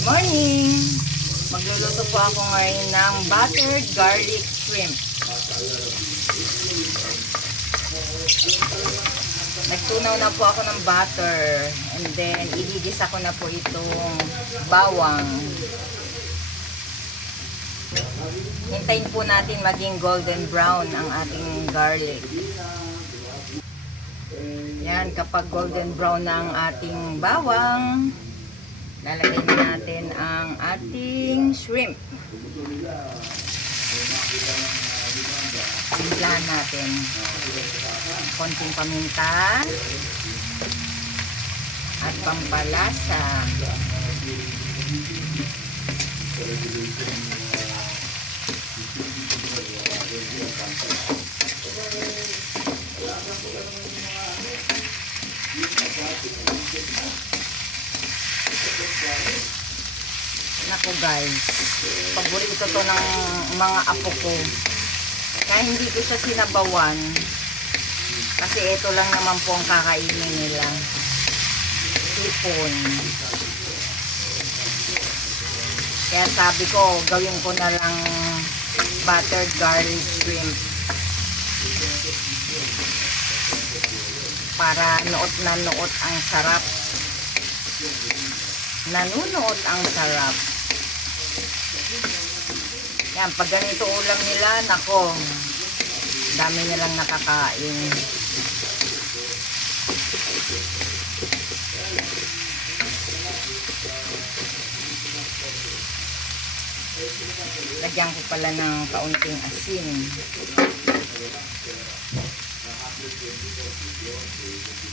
Morning! Magluluto po ako ngayon ng buttered garlic shrimp. Nagtunaw na po ako ng butter. And then, igigisa ko na po itong bawang. Hintayin po natin maging golden brown ang ating garlic. Yan, kapag golden brown na ang ating bawang, lalagay na natin ang ating shrimp. Simplahan natin. Konting paminta at pampalasa. Naku guys, paborito to ng mga apo ko. Kaya hindi ko siya sinabawan. Kasi ito lang naman po ang kakainin nila. Hipon. Kaya sabi ko, gawin ko na lang buttered garlic shrimp. Para nuot na nuot ang sarap. Nanunuot ang sarap. Yan, pag ganito ulam nila, nako, dami nilang nakakain. Lagyan ko pala ng kaunting asin.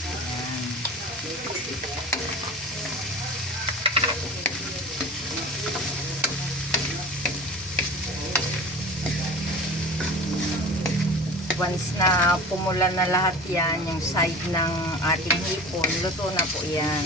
Ayan. Once na pumula na lahat yan, yung side ng ating hipon, luto na po yan.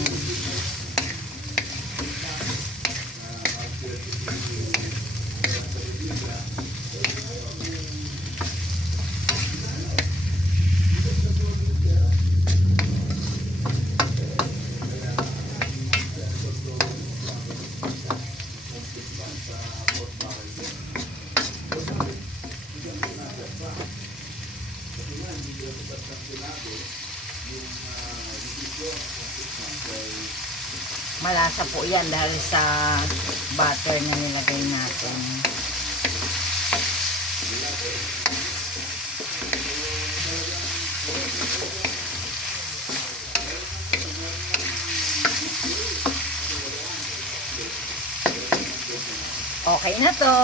Malasa po yan dahil sa butter na nilagay natin. Okay na to.